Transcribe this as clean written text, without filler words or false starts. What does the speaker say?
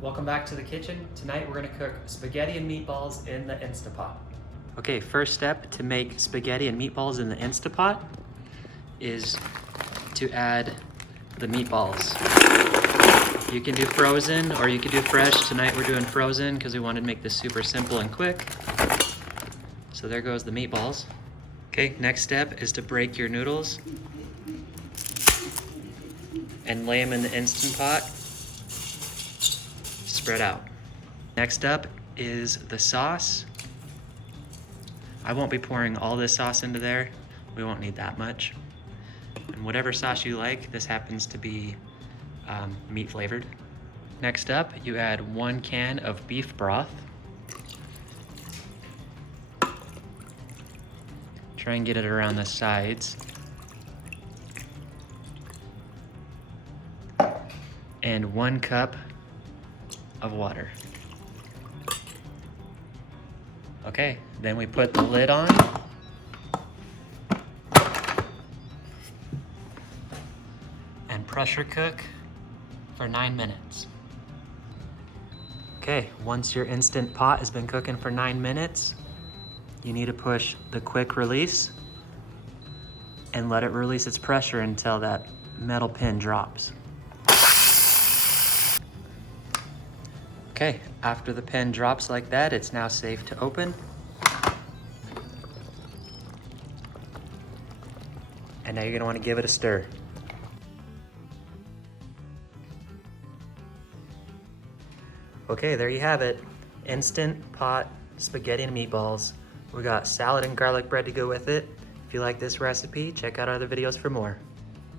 Welcome back to the kitchen. Tonight we're gonna cook spaghetti and meatballs in the Instapot. Okay, first step to make spaghetti and meatballs in the Instapot is to add the meatballs. You can do frozen or you can do fresh. Tonight we're doing frozen because we wanted to make this super simple and quick. So there goes the meatballs. Okay, next step is to break your noodles and lay them in the Instant Pot. Spread out. Next up is the sauce. I won't be pouring all this sauce into there. We won't need that much. And whatever sauce you like, this happens to be meat flavored. Next up, you add 1 can of beef broth. Try and get it around the sides. And 1 cup of water. Okay, then we put the lid on. And pressure cook for 9 minutes. Okay, once your Instant Pot has been cooking for 9 minutes, you need to push the quick release and let it release its pressure until that metal pin drops. Okay, after the pin drops like that, it's now safe to open. And now you're gonna wanna give it a stir. Okay, there you have it. Instant Pot spaghetti and meatballs. We got salad and garlic bread to go with it. If you like this recipe, check out our other videos for more.